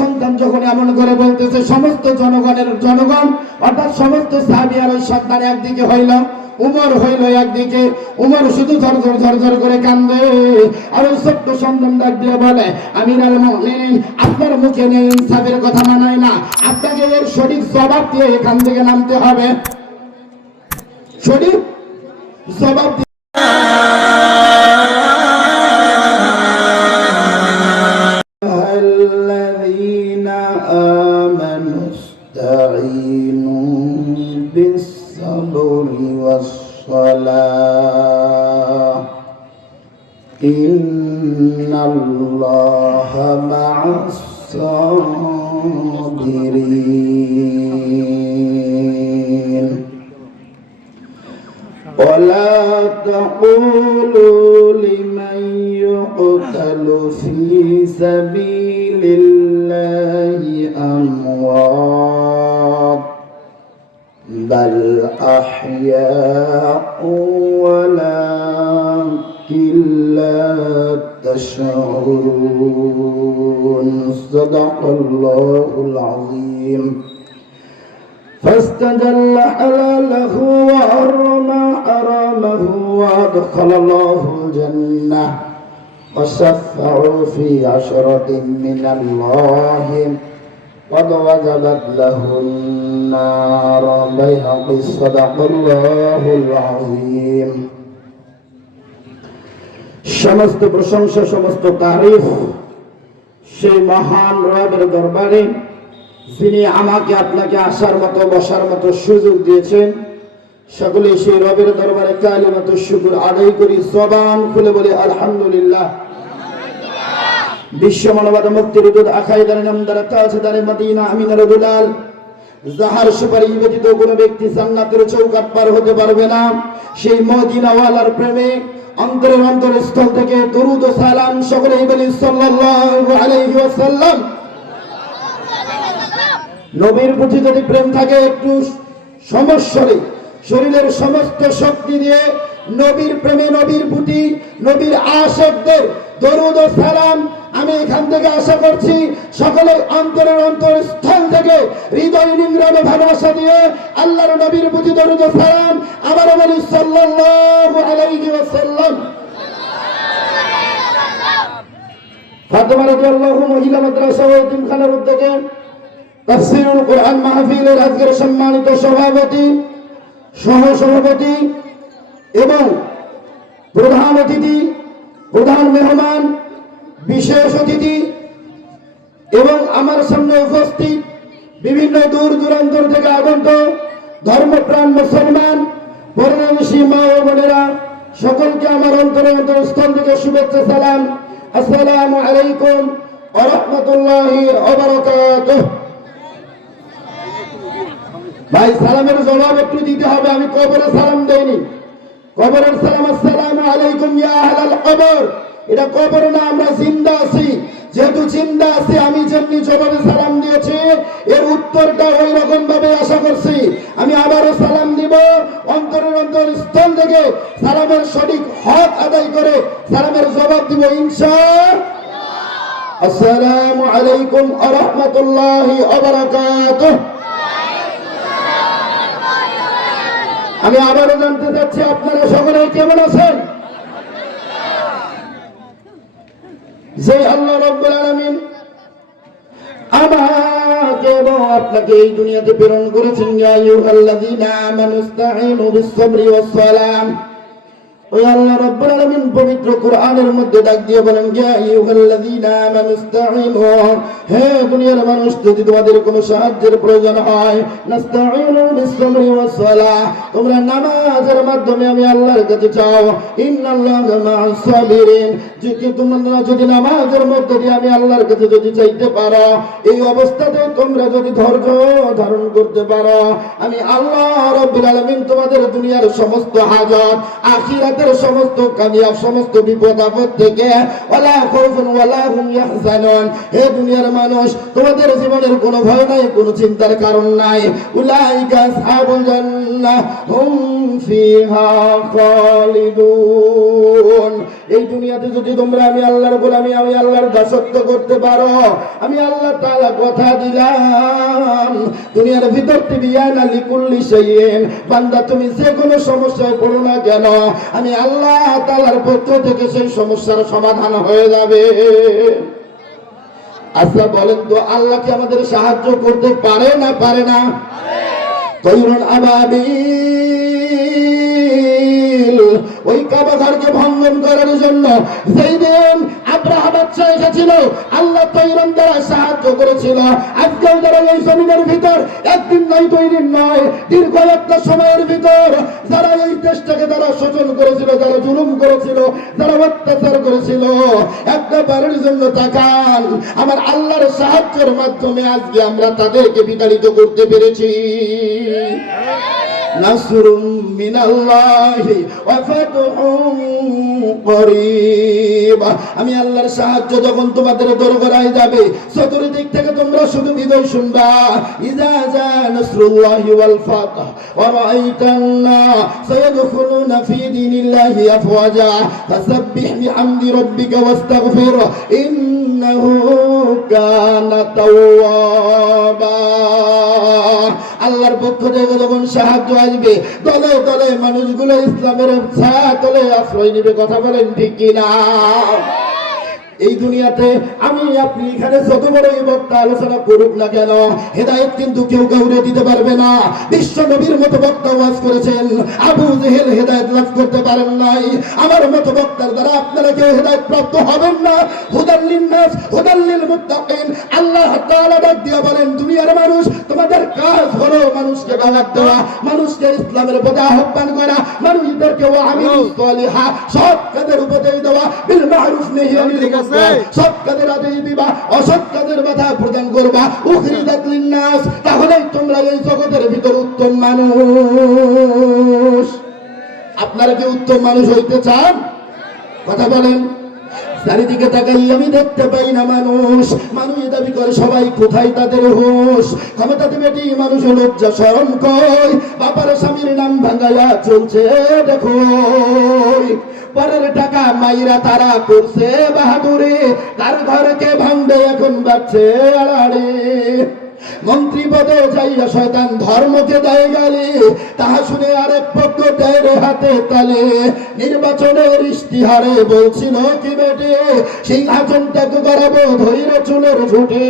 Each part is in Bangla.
সন্তান যখন এমন করে বলতেছে, সমস্ত জনগণ অর্থাৎ সমস্ত সাহাবী আর ওই সন্তান একদিকে হইল, উমর হইল একদিকে। উমর শুধু ঝরঝর করে কান্দে, আর ওই ছোট্ট সন্তান ডাক দিয়ে বলে, আমিরুল মুমিনিন, আপনার মুখে নেই ইনসাফের কথা মানায় না, আপনাকে এর সঠিক জবাব দিয়ে এখান থেকে নামতে হবে, সঠিক জবাব দিয়ে। الذين آمنوا استعينوا بالصبر والصلاة إن الله مع الصابرين ولا تقولوا لمن يقتل في سبيل الله أموات بل أحياء ولكن لا تشعرون صدق الله العظيم فاستدل حلاله وحرم حرامه وأدخل الله الجنة وشفعوا في عشرة من الله قد وجبت له النار بيهقي صدق الله العظيم সমস্ত প্রশংসা সমস্ত তারিফ সেই মহান রবের দরবারে যিনি আমাকে আপনাকে আসার মতো বসার মতো সুযোগ দিয়েছেন। সকলে সেই রবের দরবারে কালিমাতুশ শুকর আদায় করি, জবান খুলে বলি আলহামদুলিল্লাহ। বিশ্ব মানবতা মুক্তির দূত আকাইদার নামদারা তাজদারে মদিনা আমিনুর দুলাল, যাহার সুপারিশ ব্যতীত কোনো ব্যক্তি জান্নাতের চৌকাঠ পার হতে পারবে না, সেই মদিনাওয়ালার প্রেমে অন্তরের অন্তরস্থল থেকে দরুদ ও সালাম সকলেই বলি সাল্লাল্লাহু আলাইহি ওয়াসাল্লাম। নবীর প্রতি যদি প্রেম থাকে, একটু সমস্বরে শরীরের সমস্ত শক্তি দিয়ে নবীর প্রেমে, নবীর প্রতি, নবীর আশিকদের দরুদ ও সালাম আমি এখান থেকে আশা করছি সকলে অন্তরের অন্তরস্থল থেকে হৃদয় নিংড়ানো ভালোবাসা দিয়ে আল্লাহর নবীর প্রতি দরুদ ও সালাম আবার বলি সাল্লাল্লাহু আলাইহি ওয়াসাল্লাম। ফাতেমা রাদিয়াল্লাহু মহিলা মাদ্রাসা ও এতিমখানার উদ্যোগে তাফসীরুল কোরআন মাহফিলের আজকের সম্মানিত সভাপতি, সহ-সভাপতি এবং প্রধান অতিথি, প্রধান মেহমান, বিশেষ অতিথি এবং আমার সামনে উপস্থিত বিভিন্ন দূর দূরান্তর থেকে আগত ধর্মপ্রাণ মুসলমান পরমানসী মা ও বোনেরা, সকলকে আমার অন্তরস্থল থেকে শুভেচ্ছা সালাম। আসসালামু আলাইকুম ওয়া রাহমাতুল্লাহি ওয়া বারাকাতুহু। ভাই, সালামের জবাব একটু দিতে হবে। আমি কবরে সালাম দেইনি, কবরের সালাম আসসালামু আলাইকুম ইয়া আহলাল কবর, এটা কবর না, আমরা জিন্দা আছি। যেহেতু জিন্দা আছি, আমি যেমনি জবাবে সালাম দিয়েছি এর উত্তরটা ওই রকম ভাবে আশা করছি। আমি আবারও সালাম দিব, অন্তরের অন্তরস্থল থেকে সালামের সঠিক হক আদায় করে সালামের জবাব দিব ইনশাআল্লাহ। আসসালামু আলাইকুম ওয়া রাহমাতুল্লাহি ওয়া বারাকাতুহু। আমি আবারও জানতে চাচ্ছি আপনারা সকলে কেমন আছেন? যে আল্লাহ রাব্বুল আলামিন আমাকে এবং আপনাকে এই দুনিয়াতে প্রেরণ করেছেন, ইয়া আইয়ুহাল্লাযীনা আমানুস্তাঈনু বিস-সাবরি ওয়াস-সালাম, ওই আল্লাহ রাব্বুল আলামিন পবিত্র কোরআনের মধ্যে ডাক দিয়ে বলেন, ইয়া আইয়ুহাল্লাযীনা আমানুস্তাঈনু, হে দুনিয়ার মানুষ, যদি তোমাদের কোনো সাহায্যের প্রয়োজন হয়, নাস্তাঈনু বিস-সাবরি ওয়াস-সালাহ, তোমরা নামাজের মাধ্যমে আমি আল্লাহর কাছে চাও। ইন্নাল্লাহা মা'আস-সাবিরিন, যে তোমরা যদি নামাজের মধ্যে দিয়ে আমি আল্লাহর কাছে যদি চাইতে পারো, এই অবস্থাতে তোমরা যদি ধৈর্য ধারণ করতে পারো, আমি আল্লাহ রাব্বুল আলামিন তোমাদের দুনিয়ার সমস্ত হাজাত, আখিরাতে তোমাদের সমস্ত কামিয়াব, সমস্ত বিপদ আপদ থেকে ওয়ালা খাউফুন ওয়ালা হুম ইয়াহজানুন। হে দুনিয়ার মানুষ, তোমাদের জীবনের কোনো ভয় নাই, কোনো চিন্তার কারণ নাই। উলাইকা আসহাবুল জান্নাহ হুম ফিহা খালিদুন। এই দুনিয়াতে যদি তোমরা আমি আল্লাহর গোলামি, আমি আল্লাহর দাসত্ব করতে পারো, আমি আল্লাহ তাআলা কথা দিলাম, দুনিয়ার ভিতর তিবিয়ানা লিকুল্লি শাইইন, বান্দা তুমি যে কোনো সমস্যায় পড়ো না কেন, আমি আল্লাহ তাআলার পক্ষ থেকে সেই সমস্যার সমাধান হয়ে যাবে। আচ্ছা বলেন তো, আল্লাহ কি আমাদের সাহায্য করতে পারে না পারে না? তৈরুন আবাবিল, ওই কাবা ঘরকে ভঙ্গন করার জন্য যেই দিন আব্রাহা বাদশা এসেছিল, আল্লাহ তৈরন দ্বারা সাহায্য করেছিল। আজকাল যারা এই জমিনের ভিতর একদিন নয়, 2 দিন নয়, দীর্ঘ একটা সময়ের ভিতর যারা এই দেশটাকে যারা শোষণ করেছিল, যারা জুলুম করেছিল, যারা অত্যাচার করেছিল, একটা বারের জন্য তাকান, আমার আল্লাহর সাহায্যের মাধ্যমে আজকে আমরা তাদেরকে বিতাড়িত করতে পেরেছি। নাসরুম মিনাল্লাহি ওয়া ফাতহুম করিব। আমি আল্লাহর সাহায্য যখন তোমাদের দরবারে যাবে, চতুর্দিক থেকে তোমরা শুধু বিজয় শুনবা। ইযা জা নাসরুল্লাহি ওয়াল ফাতহ ওয়া রাআইতান নাস ইয়াদখুলুনা ফি দীনিল্লাহি আফওয়াজা ফাসাব্বিহ বিহামদি রাব্বিকা ওয়াস্তাগফির ইন্নাহু কানা তাওয়াবা। আল্লাহর পক্ষ থেকে যখন সাহায্য আসবে, দলে দলে মানুষগুলো ইসলামের ছায়া তলে আশ্রয় নিবে। কথা বলেন ঠিক কিনা? এই দুনিয়াতে আমি আপনি এখানে যত বড় বক্তা আলোচনা করুক না কেন, হেদায়েত কিন্তু কেউ কাউরে দিতে পারবে না। বিশ্ব নবীর মতো বক্তা ওয়াজ করেছেন, আবু জেহেল হেদায়েত লাভ করতে পারেন নাই। আমার মতো বক্তার দ্বারা আপনারা কেউ হেদায়েত প্রাপ্ত হবেন না। হুদাল লিন্নাস হুদাল লিল মুত্তাকিন। আল্লাহ তাআলা ডাক দিয়ে বলেন, দুনিয়ার মানুষ, তোমাদের কাজ হলো মানুষকে দাওয়াত দেওয়া, মানুষকে ইসলামের পথে আহ্বান করা, মানুষদেরকে ওয়া আমিলুস সালিহা, সৎ কাজের উপদেশ দেওয়া, বিল মারুফ নাহি আনিল মুনকার, সৎ কাজের আদেশ দিবা, অসৎ কাজের বাধা প্রদান করবা। উখরিজাত লিন্নাস, তাহলে তোমরা এই জগতের ভিতর উত্তম মানুষ। আপনারা কি উত্তম মানুষ হইতে চান? কথা বলেন। চারিদিকে তাকাই আমি দেখতে পাই না মানুষ। মানুষ দাবি করে সবাই, কোথায় তাদের হুঁশ? ক্ষমতাতে বেটি মানুষ লজ্জা শরম কই, বাবার স্বামীর নাম ভাঙাইয়া চলছে দেখো। পরের টাকা মাইরা তারা করছে বাহাদুরি, তার ঘরকে ভাঙবে এখন বাড়ছে আড়াড়ি। মন্ত্রী পদে যাইয়া শয়তান ধর্মকে দেয় গালি, তাহা শুনে আরেক পক্ষ দেয় হাতে তালে। নির্বাচনের ইশতিহারে বলছিল কি বেটে, সিংহাসন ত্যাগ করাবো ধৈর্য চুলের ঝুঁটি।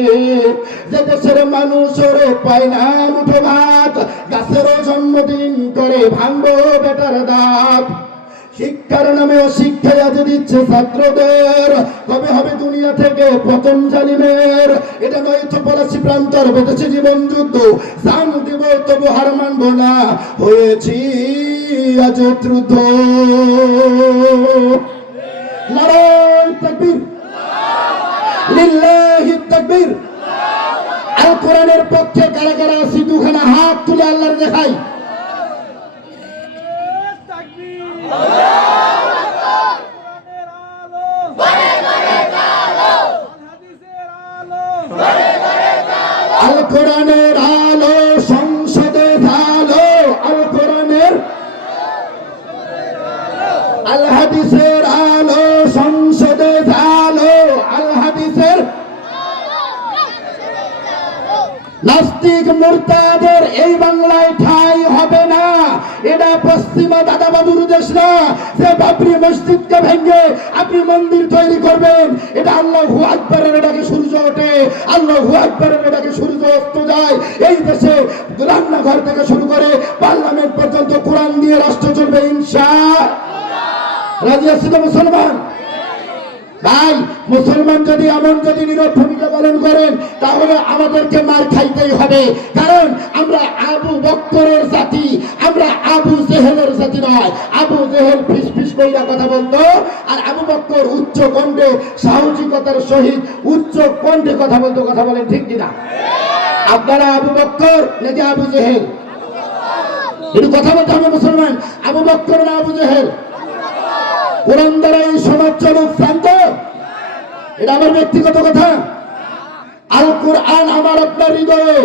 যে দেশের মানুষ ওরে পায় না মুঠো ভাত, গাছেরও জন্মদিন করে ভাঙবো বেটার দাঁত। শিক্ষার নামে অশিক্ষায় আজ দিচ্ছে ছাত্রদের, কবে হবে দুনিয়া থেকে পতন জালিমের? এটা নয় তো পলাশি প্রান্তর বেঁধেছে জীবন যুদ্ধ, জান দেব তবু হার মানব না, হয়েছি আজ দ্রুত। নারায়ে তাকবীর, লিল্লাহি তাকবীর। আল কোরআনের পক্ষে কারা কারা আছি? দুখানা হাত তুলে আল্লাহর দেখাই। আল কোরআনের আলো সংসদে ঢালো, আল কোরআনের আল হাদিসের আলো সংসদে ঢালো, আল হাদিসের। নাস্তিক মুরতাদের এই বাংলায় ঠাঁই হবে না। এটা পশ্চিমা দাদাবাবুর দেশ না, যে বাবরি মসজিদকে ভেঙে আপনি মন্দির তৈরি করবেন। এটা আল্লাহু আকবারের ডাকে সূর্য ওঠে, আল্লাহু আকবারের ডাকে সূর্য অস্ত যায়। এই দেশে রান্নাঘর থেকে শুরু করে পার্লামেন্ট পর্যন্ত কোরআন দিয়ে রাষ্ট্র চলবে ইনশাআল্লাহ। রাজি আছি তো মুসলমান? ভাই, মুসলমান যদি এমন যদি নীরব ভূমিকা পালন করেন, তাহলে আমাদেরকে মার খাইতেই হবে। কারণ আমরা আবু বকরের জাতি, আমরা আবু জেহেলের জাতি নয়। আবু জেহেল ফিস ফিস কইরা কথা বলতো, আর আবু বকর উচ্চ কণ্ঠে সাহসিকতার সহিত উচ্চ কণ্ঠে কথা বলতো। কথা বলেন ঠিক কিনা? আপনারা আবু বকর নাকি আবু জেহেল? একটু কথা বলতে হবে মুসলমান। আবু বকর না আবু জেহেল? কোরআন দ্বারা এই সমাজ চলুক শান্ত, এটা আমার ব্যক্তিগত কথা। আল কোরআন আমার আপনার হৃদয়ে,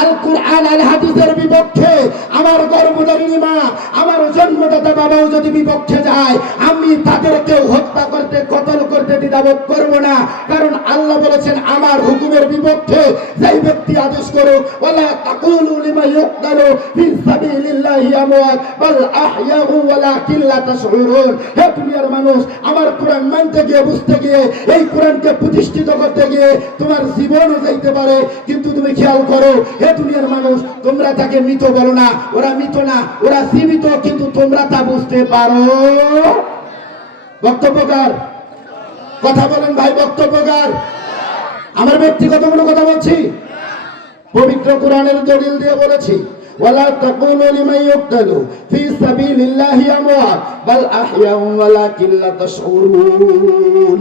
আল কোরআন আল হাদিসের বিপক্ষে আমার গর্ভধারিণী মা, আমার জন্মদাতা বাবাও যদি বিপক্ষে যায়, আমি তাদেরকে হত্যা করতে, কতল করতে দ্বিধাবোধ করব না। কারণ আল্লাহ বলেছেন আমার হুকুমের বিপক্ষে যেই ব্যক্তি আদেশ করুক, ওয়ালা তাকুলু লিমা ইউকতালু ফি সাবিলিল্লাহি আমওয়াত বাল আহইয়াউ ওয়ালাকিন লা তাশউরুন। হে দুনিয়ার মানুষ, আমার কোরআন মানতে গিয়ে, বুঝতে গিয়ে, এই কোরআনকে প্রতিষ্ঠিত করতে গিয়ে তোমার জীবনও যাইতে পারে, কিন্তু তুমি খেয়াল করো হে দুনিয়ার মানুষ, তোমরা তাকে মৃত বলো না, ওরা মৃত না, ওরা জীবিত, কিন্তু তোমরা তা বুঝতে পারো। বক্তব্যকার কথা বলেন ভাই, বক্তব্যকার। আমার ব্যক্তিগত কোনো কথা বলছি, পবিত্র কোরআনের দলিল দিয়ে বলেছি, ওয়ালা তাকুলু লিমান ইউকতালু ফি সাবিলিল্লাহি আমওয়াত বাল আহইয়াউ ওয়ালাকিন লা তাশউরুন।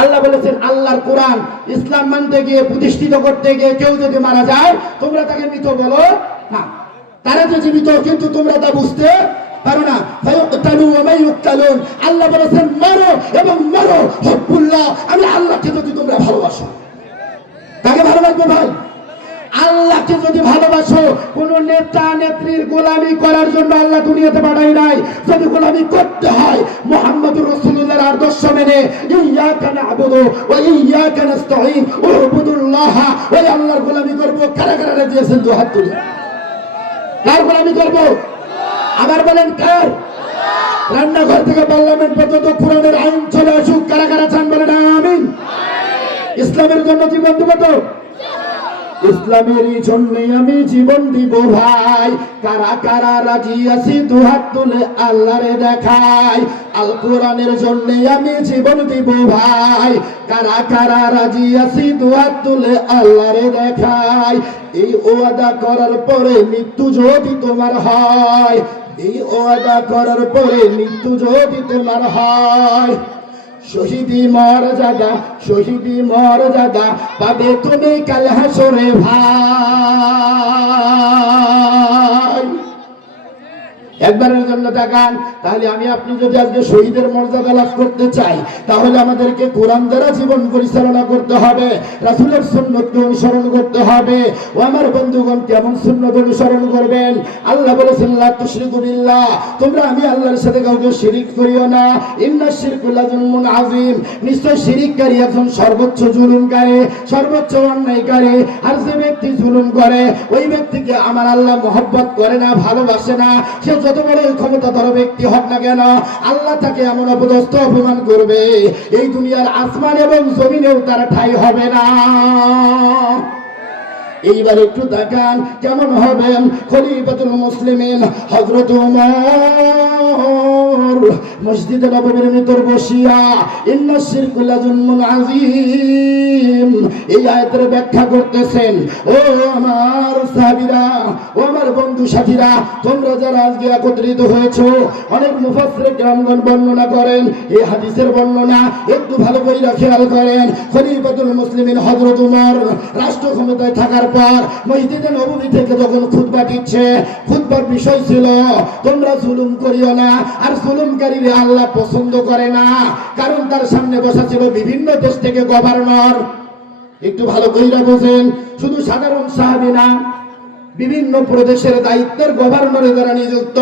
আল্লাহ বলেছেন আল্লাহর কোরআন ইসলাম মানতে গিয়ে, প্রতিষ্ঠিত করতে গিয়ে কেউ যদি মারা যায়, তোমরা তাকে মৃত বলো না, তারা যে জীবিত, কিন্তু তোমরা তা বুঝতে পারো না। ফায়ুকতালু ওয়া মায়ুকতালুন। আল্লাহ বলেছেন মারো এবং মারো হুব্বুল্লাহ। আমি আল্লাহকে যদি তোমরা ভালোবাসো, কাকে ভালোবাসবে ভাই? আল্লাহকে যদি ভালোবাসো। কোন নেতা নেত্রীর গোলামি করার জন্য আল্লাহ দুনিয়াতে পাঠাই নাই। যদি গোলামি করতে হয় মুহাম্মদুর রাসূলুল্লাহর আদর্শ মেনে, ইয়্যাকা না'বুদু ওয়া ইয়্যাকা নাস্তাঈন, উবুদুল্লাহ, ওই আল্লাহর গোলামি করব। কারা কারা রাজি আছেন দুই হাত তুলে? কার গোলামি করব? আবার বলেন কার? রান্নাঘর থেকে পার্লামেন্ট পর্যন্ত কোরআনের আইন চলে আসুক। কারা কারা চান বলেন আমিন। ইসলামের জন্য জীবন দেব তো? ইসলামেরই জন্যে আমি জীবন দিব ভাই। কারা কারা রাজি আছি দুহাত তুলে আল্লাহরে দেখাই। আল কোরআনের জন্যে আমি জীবন দিব ভাই। কারা কারা রাজি আছি দুহাত তুলে আল্লাহরে দেখাই। এই ওয়াদা করার পরে মৃত্যু যদি তোমার হয়, এই ওয়াদা করার পরে মৃত্যু যদি তোমার হয়, শহীদি মর্যাদা, শহীদি মর্যাদা পাবে তুমি কাল হাসরে ভাই। একবারের জন্য তাকান। তাহলে আমি আপনি যদি আজকে শহীদের মর্যাদা লাভ করতে চাই, তাহলে আমাদেরকে কোরআন দ্বারা জীবন পরিচালনা করতে হবে, রাসূলের সুন্নতকে অনুসরণ করতে হবে। ও আমার বন্ধুগণ, কেমন সুন্নত অনুসরণ করবেন? আল্লাহ বলেছেন লা তুশরিকু বিল্লাহ, তোমরা আমি আল্লাহর সাথে কাউকে শিরিক করিও না। ইন্নাশ শিরকা লাযুলমুন আযীম, নিশ্চয় শিরিককারী একজন সর্বোচ্চ জুলুমকারী, সর্বোচ্চ অন্যায়কারী। আর যে ব্যক্তি জুলুম করে, ওই ব্যক্তিকে আমার আল্লাহ মহব্বত করে না, ভালোবাসে না। সে যত বড় ক্ষমতাধর ব্যক্তি হোক না কেন, আল্লাহ তাকে এমন অপদস্থ, অপমান করবে, এই দুনিয়ার আসমান এবং জমিনেও তার ঠাঁই হবে না। এইবার একটু দেখান কেমন হবেন খলিফাতুল মুসলিমিন হযরত ওমর মসজিদে নববীর ভিতর বসিয়া ইন্নাশ শিরকা লাযুলমুন আযীম এই আয়াতের ব্যাখ্যা করতেছেন। ও আমার সাহাবীরা, ও আমার বন্ধু সাথীরা, তোমরা যারা আজকে একত্রিত হয়েছো, অনেক মুফাসসির কেরামগণ বর্ণনা করেন এই হাদিসের বর্ণনা একটু ভালো করে খেয়াল করেন। খলিফাতুল মুসলিমিন হযরত ওমর রাষ্ট্র ক্ষমতায় থাকার পর মসজিদে নববী থেকে যখন খুতবা দিচ্ছে, খুতবার বিষয় ছিল তোমরা জুলুম করিও না। আর জুলুমকারীরে আল্লাহ পছন্দ করে না, কারণ তার সামনে বসা ছিল বিভিন্ন দেশ থেকে গভর্নর। একটু ভালো কইরা বুঝেন, শুধু সাধারণ সাহাবী না, বিভিন্ন প্রদেশের দায়িত্বের গভর্নরের দ্বারা নিযুক্ত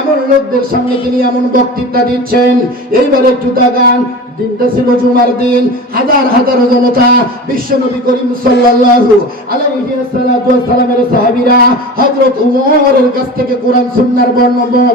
এমন লোকদের সামনে তিনি এমন বক্তৃতা দিচ্ছেন। এইবার একটু তাকান, দিনটা ছিল জুমার দিন, হাজার হাজার জনতা বিশ্বনবী করিম সাল্লাল্লাহু আলাইহি ওয়াসাল্লামের সাহাবীরা হযরত ওমরের কাছ থেকে কোরআন সুন্নাহর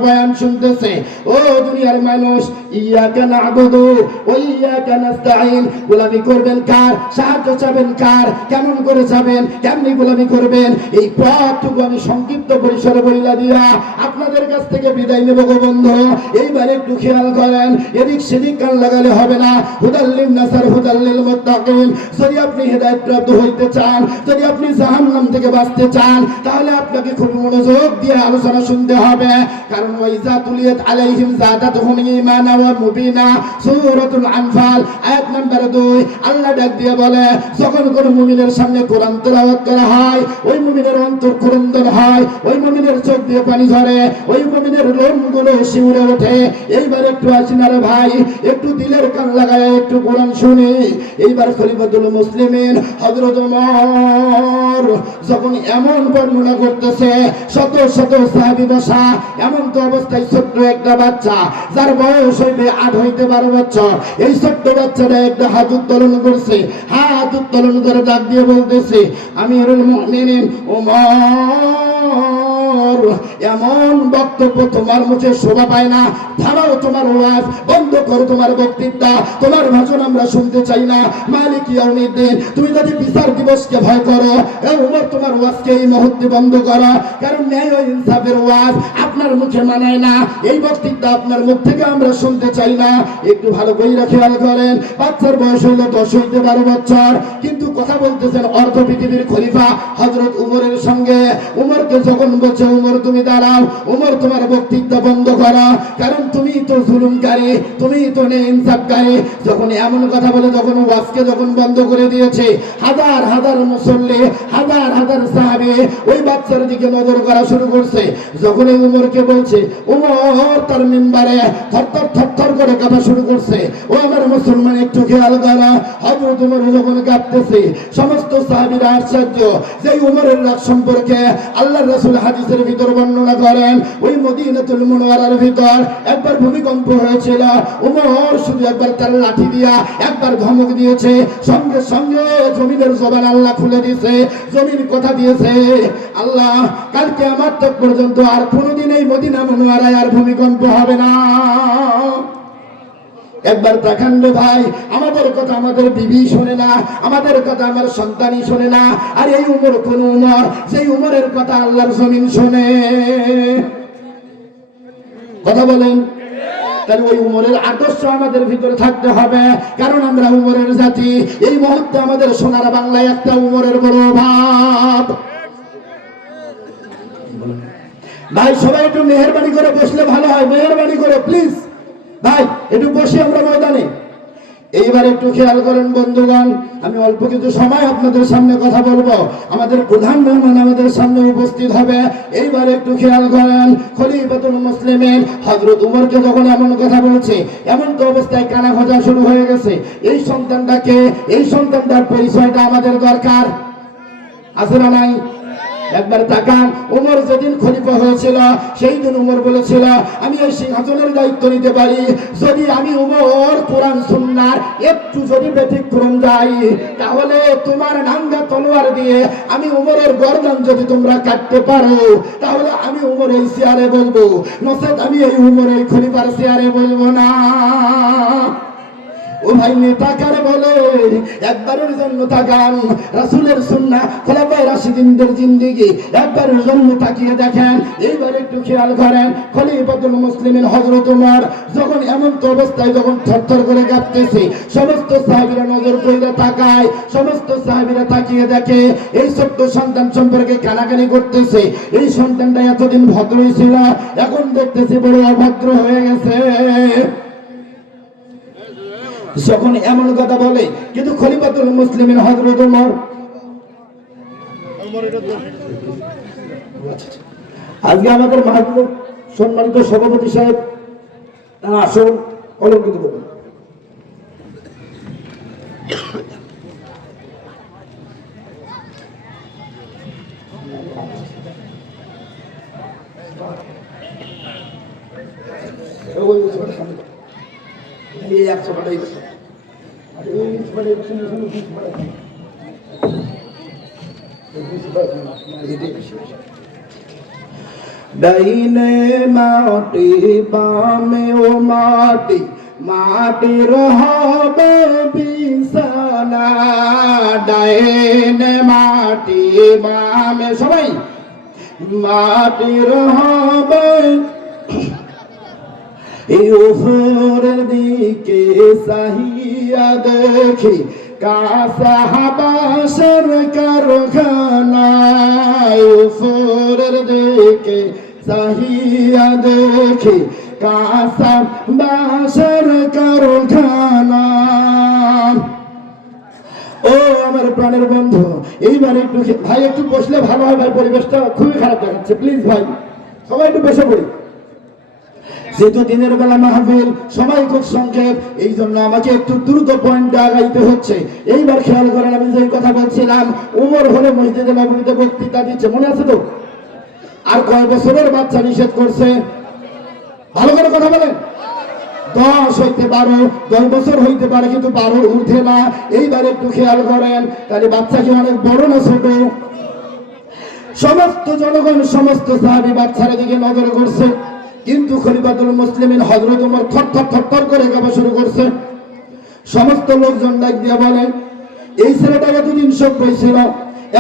বয়ান শুনতেছে। ও দুনিয়ার মানুষ, ইয়াকা না'বুদু ওয়া ইয়াকা নাস্তাঈন, গোলামি করবেন কার? সাহায্য চাবেন কার? কেমন করে যাবেন? কেমনি গোলামি করবেন? এই পথটুকু আমি সংক্ষিপ্ত পরিসরে বইলা দিয়া আপনাদের কাছ থেকে বিদায় নেব গো বন্ধু। এইবার একটু খেয়াল করেন, এদিক সেদিক কান লাগালে হবে হবে না। হুদাল লিন-নাস আর হুদাল লিল-মুত্তাকিন। যদি আপনি হেদায়েত প্রাপ্ত হইতে চান, যদি আপনি জাহান্নাম থেকে বাঁচতে চান, তাহলে আপনাকে খুব মনোযোগ দিয়ে আলোচনা শুনতে হবে। কারণ ওয়াইজা তুলিয়াত আলাইহিম যাদাতুহুম ঈমানা ওয়া মুবিনা, সূরাতুল আনফাল আয়াত নাম্বার 2। আল্লাহ ডাক দিয়ে বলে, যখন কোন মুমিনের সামনে কোরআন তেলাওয়াত করা হয়, ওই মুমিনের অন্তর ক্রন্দন হয়, ওই মুমিনের চোখ দিয়ে পানি ঝরে, ওই মুমিনের লোমগুলো শিউরে ওঠে। এইবার একটু আসেন আরে ভাই, একটু দিলের কান লাগায় একটু কোরআন শুনি। এইবার খলিফাতুল মুসলিমিন হযরত ওমর যখন এমন বর্ণনা করতেছে, শত শত সাহাবী বসা, এমন তো অবস্থায় ছোট্ট একটা বাচ্চা যার বয়স হইবে 8 হইতে 12 বছর, এই ছোট্ট বাচ্চাটা একটা হাত উত্তোলন করছে, হাত উত্তোলন করে ডাক দিয়ে বলতেছে, আমিরুল মুমিনিন ওমর, এমন বক্তব্য তোমার মুখে শোভা পায় না। থামাও তোমার ওয়াজ, বন্ধ করো তোমার বক্তৃতা, তোমার ভাষণ আমরা শুনতে চাই না। মালিক ইয়াউমিদ্দিন, তুমি যদি বিচার দিবসকে ভয় করো, ওমর তোমার ওয়াজকে এই মুহূর্তে বন্ধ করো। কারণ ন্যায় ও ইনসাফের ওয়াজ আপনার মুখে মানায় না, এই বক্তৃতা আপনার মুখ থেকে আমরা শুনতে চাই না। একটু ভালো করে খেয়াল করেন, বাচ্চার বয়স হইল 10 হইতে 12 বছর, কিন্তু কথা বলতেছেন অর্ধ পৃথিবীর খলিফা হযরত উমরের সঙ্গে। উমরকে যখন বলছে, উমর তুমি দাঁড়াও, উমর তোমার বক্তৃতা বন্ধ করো, কারণ তুমি তো জুলুমকারী, তুমি তো ইনসাফকারী। যখন এমন কথা বলে, যখন ওয়াজকে যখন বন্ধ করে দিয়েছে, হাজার হাজার মুসল্লি, হাজার হাজার সাহাবী ওই বাচ্চার দিকে নজর করা শুরু করছে। যখন এই উমরকে বলছে, উমর তার মিম্বারে থরথর থরথর করে কাঁপা শুরু করছে। ও আমার মুসলমান, একটু খেয়াল করা, হযরত উমর যখন কাঁপতেছে, সমস্ত সাহাবীরা আশ্চর্য যে উমরের রাগ সম্পর্কে আল্লাহর রাসূল হাদিসের ভিতর বর্ণনা করেন, ওই মদিনাতুল মুনাওয়ারার ভিতর একবার ভূমিকম্প হয়েছিল। উমর শুধু একবার তার লাঠি দিয়া একবার ধমক দিয়েছে, সঙ্গে সঙ্গে জমিনের জবান আল্লাহ খুলে দিয়েছে। জমিন কথা দিয়েছে, আল্লাহ কাল কিয়ামত পর্যন্ত আর কোনোদিন এই মদিনা মুনাওয়ারায় আর ভূমিকম্প হবে না। একবার তাকান রে ভাই, আমাদের কথা আমাদের বিবি শোনে না, আমাদের কথা আমার সন্তানই শোনে না। আর এই উমর কোন উমর, সেই উমরের কথা আল্লাহর জমিন শোনে। কথা বলেন, তাহলে ওই উমরের আদর্শ আমাদের ভিতরে থাকতে হবে, কারণ আমরা উমরের জাতি। এই মুহূর্তে আমাদের সোনার বাংলায় একটা উমরের বড় অভাব। ভাই সবাই একটু মেহেরবানি করে বসলে ভালো হয়, মেহেরবানি করে প্লিজ ভাই একটু বসে আমরা ময়দানে। এইবার একটু খেয়াল করেন বন্ধুগণ, আমি অল্প কিছু সময় আপনাদের সামনে কথা বলবো, আমাদের প্রধান মেহমান আমাদের সামনে উপস্থিত হবে। এইবার একটু খেয়াল করেন, খলিফাতুল মুসলিমিন হযরত উমরকে যখন এমন কথা বলছে, এমন তো অবস্থায় কানা খোঁজা শুরু হয়ে গেছে। এই সন্তানটাকে, এই সন্তানটার পরিচয়টা আমাদের দরকার, আছে না নাই? একবার তাকান, উমর যেদিন খলিফা হয়েছিল, সেই দিন উমর বলেছিল, আমি এই সিংহাসনের দায়িত্ব নিতে পারি যদি আমি উমর কোরআন সুন্নাহর একটু যদি ব্যতিক্রম যাই, তাহলে তোমার নাঙ্গা তলোয়ার দিয়ে আমি উমরের গর্দান যদি তোমরা কাটতে পারো, তাহলে আমি উমর এই চেয়ারে বলবো, নচেত আমি এই উমর এই খলিফার চেয়ারে বলবো না। ও ভাই, নেতা কারে বলে? একবারের জন্য তাকান, রাসূলের সুন্নাহ, খোলাফায়ে রাশিদিনদের জিন্দেগি একবারের জন্য তাকিয়ে দেখেন। এইবার একটু খেয়াল করেন, খলিফাতুল মুসলিমিন হযরত ওমর যখন এমন তো অবস্থায় যখন থরথর করে কাঁপতেছে, সমস্ত সাহাবীরা নজর কইরা তাকায়, সমস্ত সাহাবীরা তাকিয়ে দেখে এই ছোট্ট সন্তান সম্পর্কে কানাকানি করতেছে। এই সন্তানটা এতদিন ভদ্রই ছিল, এখন দেখতেছি বড় অভদ্র হয়ে গেছে। যখন এমন কথা বলে, কিন্তু খলিফাতুল মুসলিমিন হযরত ওমর, আজকে আমাদের মাহফিলের সম্মানিত সভাপতি সাহেব তারা আসুন, অলঙ্কিত করুন। ডাইনে মাটি বামে ও মাটি, মাটির হবে বিছানা। ডাইনে মাটি বামে, সবাই মাটির হবে এই উপরের দিকে চাহিয়া দেখি কাসাহাবাসের কারখানা, উপরের দিকে চাহিয়া দেখি কাসাবাসের কারখানা। ও আমার প্রাণের বন্ধু, এইবার একটু ভাই একটু বসলে ভালো হয় ভাই, পরিবেশটা খুবই খারাপ দেখাচ্ছে, প্লিজ ভাই সবাই একটু বসে পড়ি। যেহেতু দিনের বেলা মাহফিল, সময় খুব সংক্ষেপ, এই জন্য আমাকে একটু দ্রুত পয়েন্টে আগাইতে হচ্ছে। এইবার খেয়াল করেন, আমি যে কথা বলছিলাম, উমর হলে মসজিদে নববীতে বক্তৃতা দিচ্ছে, মনে আছে তো? আর কয় বছরের বাচ্চা নিষেধ করছে? ভালো করে কথা বলেন। 10 হইতে 12, 10 বছর হইতে পারে, কিন্তু 12 ঊর্ধ্বে না। এইবার একটু খেয়াল করেন, তাহলে বাচ্চা কি অনেক বড় না ছোট? সমস্ত জনগণ, সমস্ত সাহাবী বাচ্চার দিকে নজর করছে, কিন্তু খলিফাতুল মুসলিমিন হযরত ওমর থরথর করে কাঁপা শুরু করছে। সমস্ত লোকজন ডাক দিয়ে বলে, এই ছেলেটা এতদিন সভ্য ছিল,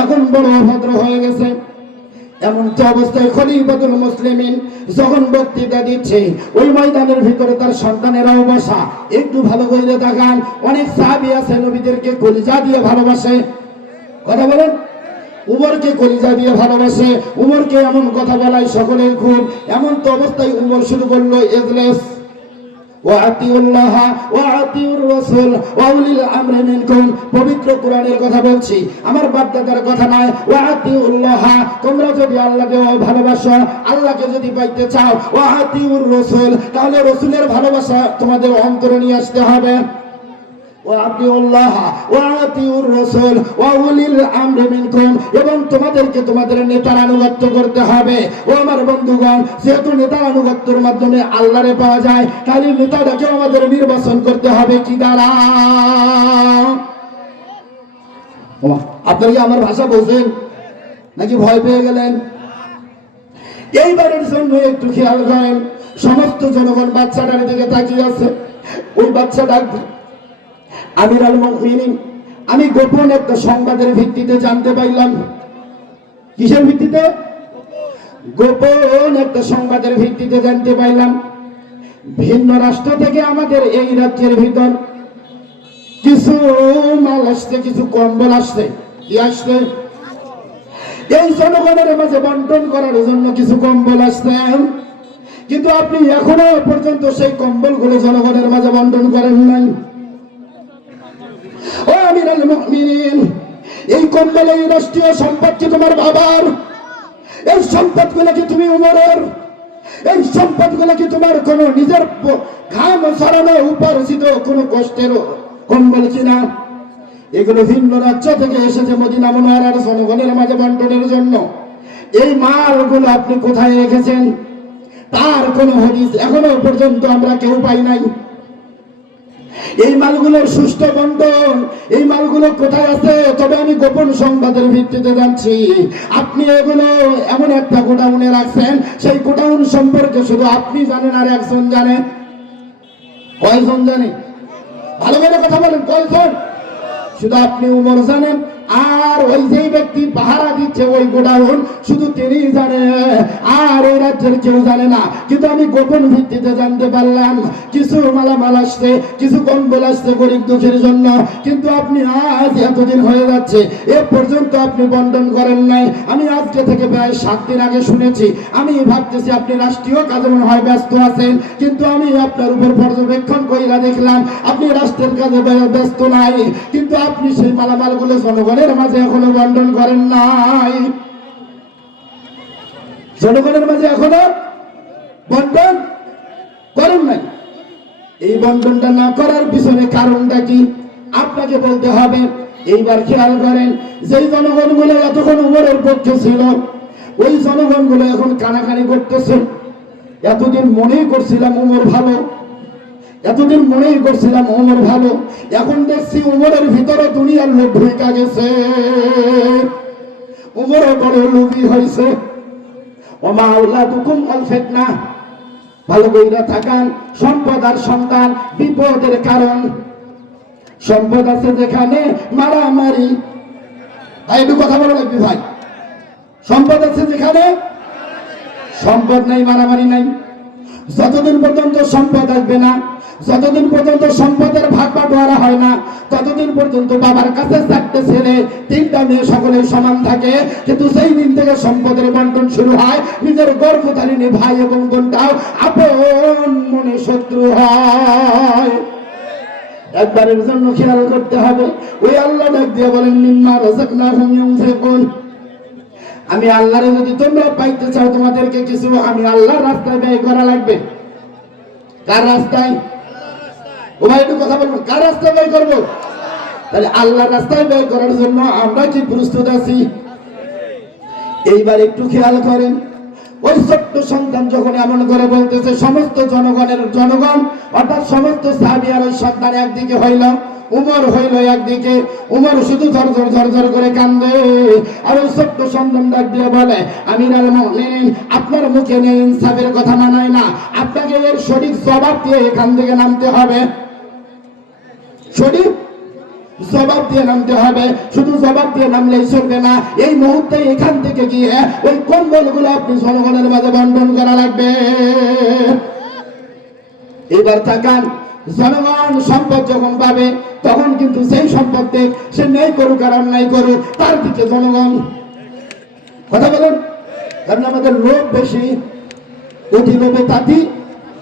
এখন বড় অভদ্র হয়ে গেছে। এমন তো অবস্থায় খলিফাতুল মুসলিমিন যখন বক্তৃতা দিচ্ছে, ওই ময়দানের ভিতরে তার সন্তানেরাও বসা। একটু ভালো করে তাকান, অনেক সাহাবী আছে নবীদেরকে কলিজা দিয়ে ভালোবাসে। কথা বলেন, উমরকে কলিজা দিয়ে ভালোবাসে, উমরকে এমন কথা বলায় সকলের খুব। এমন তো অবস্থায় উমর শুরু করলো ইজলিস, ওয়া আতিউল্লাহ ওয়া আতিউর রাসূল ওয়া উলিল আমরি মিনকুম। পবিত্র কোরআনের কথা বলছি, আমার বাপদাদার কথা নয়। ওয়া আতিউল্লাহ, তোমরা যদি আল্লাহকে ভালোবাসো, আল্লাহকে যদি পাইতে চাও, ওয়া আতিউর রাসূল, তাহলে রাসূলের ভালোবাসা তোমাদের অন্তরে নিয়ে আসতে হবে। এবং তোমাদেরকে তোমাদের নেতার আনুগত্য করতে হবে। ও আমার বন্ধুগণ, যেহেতু নেতার আনুগত্যের মাধ্যমে আল্লাহরে পাওয়া যায়, তাহলে নেতাটাকে আমাদের নির্বাচন করতে হবে কি দ্বারা? আপনারা কি আমার ভাষা বোঝেন নাকি ভয় পেয়ে গেলেন? এইবারের জন্য একটু খেয়াল করেন, সমস্ত জনগণ বাচ্চাটার দিকে তাকিয়ে আছে। ওই বাচ্চাটা আমিরুল মুমিনিন, আমি গোপন একটা সংবাদের ভিত্তিতে জানতে পাইলাম। কিসের ভিত্তিতে? গোপন একটা সংবাদের ভিত্তিতে জানতে পাইলাম, ভিন্ন রাষ্ট্র থেকে আমাদের এই রাজ্যের ভিতর কিছু মাল আসছে, কিছু কম্বল আসছে। কি আসছে? এই জনগণের মাঝে বন্টন করার জন্য কিছু কম্বল আসছে। কিন্তু আপনি এখনো পর্যন্ত সেই কম্বলগুলো জনগণের মাঝে বন্টন করেন নাই। ও আমিরুল মুমিনিন, এই কম্বল, এই রাষ্ট্রীয় সম্পদ কি তোমার বাবার? এই সম্পদগুলো কি তুমি উমরের? এই সম্পদগুলো কি তোমার কোন নিজের ঘাম ছড়ানো উপার্জিত কোন কষ্টের কম্বল কিনা? এগুলো ভিন্ন রাজ্য থেকে এসেছে মদিনা মুনাওয়ারার জনগণের মাঝে বন্টনের জন্য। এই মালগুলো আপনি কোথায় রেখেছেন? তার কোন হদিস এখনো পর্যন্ত আমরা কেউ পাই নাই। এই মালগুলোর সুষ্ঠু বন্টন, এই মালগুলো কোথায় আছে? তবে আমি গোপন সংবাদের ভিত্তিতে জানছি, আপনি এগুলো এমন একটা গোডাউনে রাখছেন, সেই গোডাউন সম্পর্কে শুধু আপনি জানেন আর একজন জানে। কয়জন জানে? ভালো করে কথা বলেন, কয়জন? শুধু আপনি উমর জানেন, আর ওই যেই ব্যক্তি পাহারা দিচ্ছে ওই গোডাউন, শুধু তিনি জানে, আর এই রাজ্যের কেউ জানে না। কিন্তু আমি গোপন ভিত্তিতে জানতে পারলাম, কিছু মালামাল আসছে, কিছু কম্বল আসছে গরিব দুঃখীর জন্য। কিন্তু আপনি আজ এতদিন হয়ে যাচ্ছে, এ পর্যন্ত আপনি বন্টন করেন নাই। আমি আজকে থেকে প্রায় 7 দিন আগে শুনেছি। আমি ভাবতেছি আপনি রাষ্ট্রীয় কাজে মনে হয় ব্যস্ত আছেন, কিন্তু আমি আপনার উপর পর্যবেক্ষণ কইরা দেখলাম আপনি রাষ্ট্রের কাজে ব্যস্ত নাই, কিন্তু আপনি সেই মালামালগুলো জনগণের মাঝে এখনো বন্টন করেন নাই। জনগণের মাঝে এখনো বন্টন করেন নাই। এই বন্টনটা না করার পিছনে কারণটা কি আপনাকে বলতে হবে। এইবার খেয়াল করেন, যেই জনগণগুলো এতক্ষণ উমরের পক্ষে ছিল, ওই জনগণগুলো এখন কানাকানি করতেছে। এতদিন মনেই করছিলাম উমর ভালো, এতদিন মনেই করছিলাম ওমর ভালো, এখন দেখছি উমরের ভিতরে দুনিয়ার লোভ ঢুকে গেছে, উমরও বড় লোভী হয়েছে। ওমা আওলাদুকুম আল ফিতনা, ভালো কইরা থাকান, সম্পদ আর সন্তান বিপদের কারণ। সম্পদ আছে যেখানে মারামারি, ভাই একটু কথা বলা লাগবে ভাই। সম্পদ আছে যেখানে সম্পদ নাই, মারামারি নাই। যতদিন পর্যন্ত সম্পদ আসবে না, যতদিন পর্যন্ত সম্পদের ভাগ বাটোয়ারা হয় না, ততদিন পর্যন্ত বাবার কাছে 4টে ছেলে 3টা মেয়ে সকলের সমান থাকে। কিন্তু সেই দিন থেকে সম্পদের বন্টন শুরু হয়, নিজের গর্ভধারিণী ভাই এবং বোনটাও আপন মনে শত্রু হয়। একবারের জন্য খেয়াল করতে হবে। ওই আল্লাহ ডাক দিয়ে বলেন, মিম্মা রাযাকনাহুম ইউনফিকুন, আমি আল্লাহরে যদি তোমরা পাইতে চাও, তোমাদেরকে কিছু আমি আল্লাহর রাস্তায় ব্যয় করা লাগবে। কার রাস্তায়? ও ভাই একটু কথা বলবেন, কার রাস্তায় ব্যয় করবো? তাহলে আল্লাহর রাস্তায় ব্যয় করার জন্য আমরা কি প্রস্তুত আছি? এইবার একটু খেয়াল করেন, ওই ছোট্ট সন্তান যখন এমন করে বলতেছে, সমস্ত জনগণ অর্থাৎ সমস্ত সাহাবী আর সন্তান একদিকে হইল, উমর হইল একদিকে। উমর শুধু ঝরঝর করে কান্দে, আর ওই ছোট্ট সন্তান ডাক দিয়ে বলে, আমিরুল মুমিনিন, আপনার মুখে নেই ইনসাফের কথা মানায় না, আপনাকে এর সঠিক জবাব দিয়ে এখান থেকে নামতে হবে। সঠিক জবাব দিয়ে নামতে হবে। শুধু জবাব দিয়ে নামলেই চলবে না, এই মুহূর্তে এখান থেকে গিয়ে ওই কম্বলগুলো আপনি জনগণের মাঝে বন্টন করা লাগবে। এবার তাকান, জনগণ সম্পদ যখন পাবে তখন কিন্তু সেই সম্পদ সে নেই করুক আর অন্যায় করুক, তার দিকে জনগণ কথা বলেন। কারণ আমাদের লোভ বেশি, অতি লোভে তাঁতি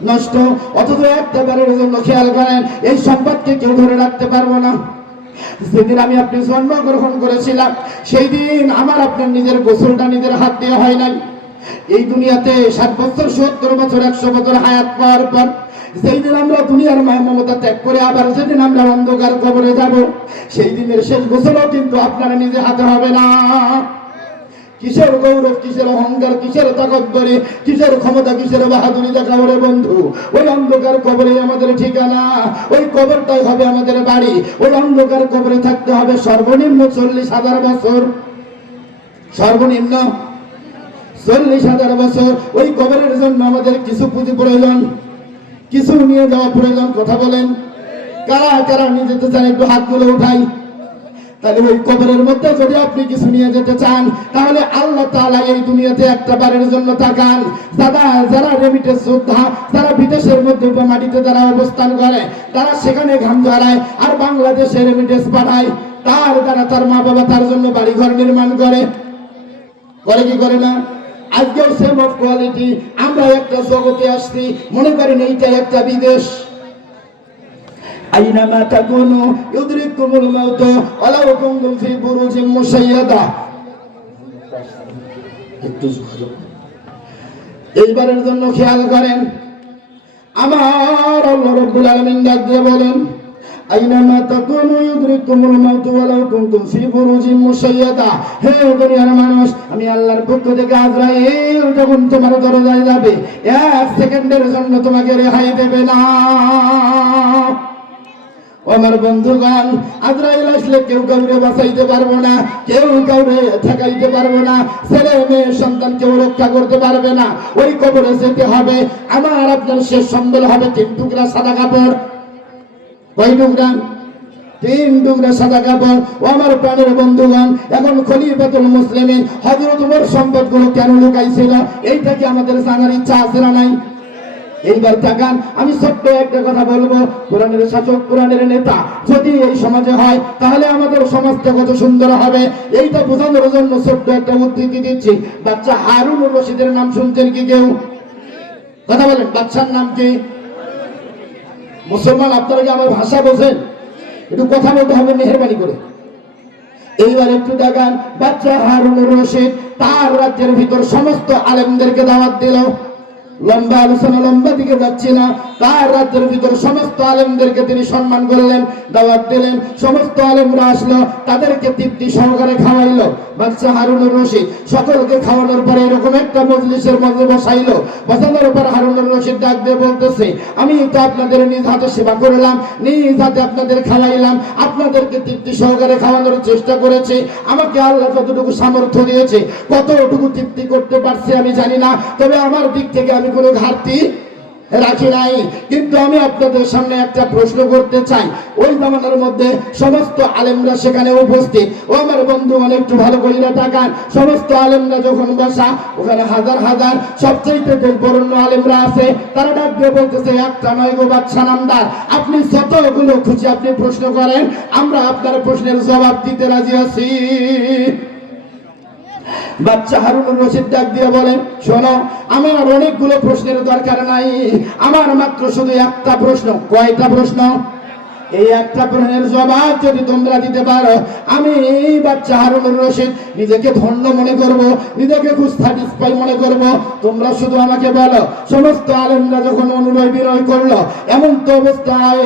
নষ্ট। অথচ একটা বারের জন্য খেয়াল করেন, এই সম্পদকে কেউ ধরে রাখতে পারবো না। যেদিন আমি আপনি জন্মগ্রহণ করেছিলাম, সেই দিন আমার আপনার নিজের গোসলটা নিজের হাত দিয়ে হয় নাই। এই দুনিয়াতে 60 বছর 70 বছর 100 বছর হায়াত পাওয়ার পর সেই দিন আমরা দুনিয়ার মায়া মমতা ত্যাগ করে আবার যেদিন আমরা অন্ধকার কবরে যাব, সেই দিনের শেষ গোসলও কিন্তু আপনারা নিজে হাতে হবে না। কিসের গৌরব, কিসের অহংকার, কিসের তাকব্বুরি, কিসের ক্ষমতা, কিসের বাহাদুরি দেখাবো রে বন্ধু? ওই অন্ধকার কবরে আমাদের ঠিকানা, ওই কবরটাই হবে আমাদের বাড়ি। ওই অন্ধকার কবরে থাকতে হবে সর্বনিম্ন 40,000 বছর, সর্বনিম্ন 40,000 বছর। ওই কবরের জন্য আমাদের কিছু পুঁজি প্রয়োজন, কিছু নিয়ে যাওয়া প্রয়োজন। কথা বলেন, কারা কারা নিয়ে যেতে চান একটু হাতগুলো উঠাই। তাহলে ওই কবরের মধ্যে যদি আপনি কিছু নিয়ে যেতে চান, তাহলে আল্লাহ তাআলা এই দুনিয়াতে একটা বারের জন্য তাকান। যারা রেমিটেন্স যোদ্ধা, যারা বিদেশের মধ্যে মাটিতে যারা অবস্থান করে, তারা সেখানে ঘাম ঝরায় আর বাংলাদেশে রেমিটেন্স পাঠায়, তার দ্বারা তার মা বাবা তার জন্য বাড়িঘর নির্মাণ করে কি করে না? আজকেও সেম অফ কোয়ালিটি। আমরা একটা জগতে আসছি, মনে করেন এইটা একটা বিদেশ। আইনামা তাকুনু ইউদরিকুমুল মাউত ওয়ালাউ কুনতুম ফি বুরুজিন মুশাইয়াদা। একটু এইবারের জন্য খেয়াল করেন, আমার আল্লাহ রাব্বুল আলামিন ডাক দিয়ে বলেন, আইনামা তাকুনু ইউদরিকুমুল মাউত ওয়ালাউ কুনতুম ফি বুরুজিন মুশাইয়াদা। হে দুনিয়ার মানুষ, আমি আল্লাহর পক্ষ থেকে আজরাইল যখন তোমার দরজায় যাবে, 1 সেকেন্ডের জন্য তোমাকে রেহাই দেবে না। আমার বন্ধুগণ, আজরাইল আসলে কেউ কাউরে বাঁচাইতে পারবো না, কেউ কাউরে ঠেকাইতে পারবো না, ছেলে মেয়ে সন্তান কেউ রক্ষা করতে পারবে না। ওই কবরে যেতে হবে। আমার আপনার শেষ সম্বল হবে 3 টুকরা সাদা কাপড়। কয় টুকরা? 3 টুকরা সাদা কাপড়। ও আমার প্রাণের বন্ধুগণ, এখন খলিফাতুল মুসলিমিন হযরত ওমর সম্পদগুলো কেন লুকাইছিল, এইটা কি আমাদের জানার ইচ্ছা আছে না নাই? এইবার তাকান, আমি ছোট্ট একটা কথা বলবো। কোরআনের শাসক, কোরআনের নেতা যদি এই সমাজে হয়, তাহলে আমাদের সমাজটা কত সুন্দর হবে, এইটা বোঝানোর জন্য ছোট্ট একটা উদ্ধৃতি দিচ্ছি। বাচ্চা হারুনুর রশিদের নাম শুনছেন কি কেউ? কথা বলেন, বাচ্চার নাম কি? মুসলমান আপনারা কি আমার ভাষা বোঝেন? একটু কথা বলতে হবে মেহেরবানি করে। এইবার একটু দেখান, বাচ্চা হারুনুর রশিদ তার রাজ্যের ভিতর সমস্ত আলেমদেরকে দাওয়াত দিল। লম্বা আলোচনা, লম্বা দিকে যাচ্ছি না। তার রাজ্যের ভিতর সমস্ত আলেমদেরকে তিনি সম্মান করলেন, দাওয়াত দিলেন। সমস্ত আলেমরা আসলো, তাদেরকে তৃপ্তি সহকারে খাওয়াইলো। বাদশা হারুনুর রশিদ সকলকে খাওয়ানোর পরে এরকম একটা মজলিসের মধ্যে বসাইলো। বসানোর পর হারুনুর রশিদ ডাক দিয়ে বলতেছে, আমি তো আপনাদের নিজ হাতে সেবা করলাম, নিজ হাতে আপনাদের খাওয়াইলাম, আপনাদেরকে তৃপ্তি সহকারে খাওয়ানোর চেষ্টা করেছি। আমাকে আল্লাহ যতটুকু সামর্থ্য দিয়েছে, কতটুকু তৃপ্তি করতে পারছি আমি জানি না, তবে আমার দিক থেকে আমি কোনো ঘাটতি রাখি নাই, কিন্তু আমি আপনাদের সামনে একটা প্রশ্ন করতে চাই। ওই জামানার মধ্যে সমস্ত আলেমরা সেখানে উপস্থিত। ও আমার বন্ধুগণ, একটু ভালো করিয়া তাকান। সমস্ত আলেমরা যখন বসা, ওখানে হাজার হাজার সবচেয়ে বরণ্য আলেমরা আছে। তারা ডাক দিয়ে বলতেছে, একটা নয় গো বাদশা নামদার, আপনি যতগুলো খুশি আপনি প্রশ্ন করেন, আমরা আপনার প্রশ্নের জবাব দিতে রাজি আছি। বাচ্চা হারুনুর রশিদ ডাক দিয়ে বলেন, শোনো, আমার অনেকগুলো প্রশ্নের দরকার নাই, আমার মাত্র শুধু একটা প্রশ্ন। কয়টা প্রশ্ন? এই একটা প্রশ্নের জবাব যদি তোমরা দিতে পারো, আমি এই বাচ্চা হারুনুর রশিদ নিজেকে ধন্য মনে করব, নিজেকে খুব স্যাটিসফাই মনে করব। তোমরা শুধু আমাকে বলো। সমস্ত আলেমরা যখন অনুনয় বিনয় করলো, এমন তো অবস্থায়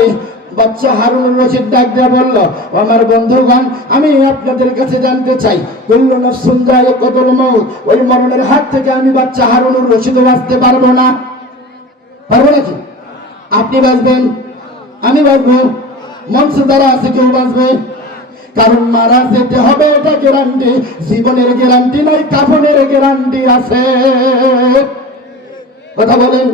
বাচ্চা হারুনুর রশিদ ডাক দেয়া বলল, আমার বন্ধুগণ, আমি আপনাদের কাছে জানতে চাই, কুল্লু নাফসুন যায়িকাতুল মাউত, ওই মরণের হাত থেকে আমি বাচ্চা হারুনুর রশিদও বাঁচতে পারবো না? পারবো নাকি? আপনি বাঁচবেন, আমি বাঁচবো, মঞ্চে দ্বারা আছে কেউ বাঁচবে? কারণ মারা যেতে হবে, এটা গ্যারান্টি। জীবনের গ্যারান্টি নাই, কাফনের গ্যারান্টি আছে। কথা বলেন।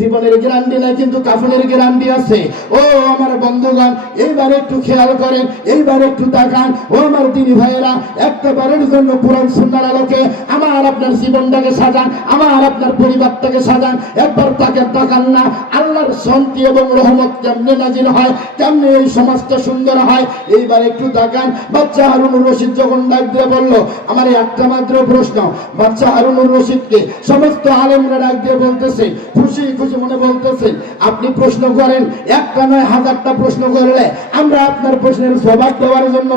জীবনের গ্যারান্টি নাই, কিন্তু কাফনের গ্যারান্টি আছে। ও আমার বন্ধুগণ, এইবার একটু খেয়াল করেন, এইবার একটু তাকান। ও আমার দিনী ভাইয়েরা, একটা বারের জন্য কোরআন সুন্নাহর আলোকে আমার আপনার জীবনটাকে সাজান, আমার আপনার পরিবারটাকে সাজান। একবার তাকে তাকান না, আল্লাহর শান্তি এবং রহমত কেমনে নাজিল হয়, কেমনে এই সমাজটা সুন্দর হয়। এইবার একটু তাকান। বাচ্চা হারুনুর রশিদ যখন ডাক দিয়ে বলল, আমার একটা মাত্র প্রশ্ন। বাচ্চা হারুনুর রশিদকে সমস্ত আলেমরা ডাক দিয়ে বলতেছে, খুশি খুশি মনে বলতেছে, আপনি প্রশ্ন করেন, একটা নয় হাজারটা প্রশ্ন করলে আমরা আপনার প্রশ্নের জবাব দেওয়ার জন্য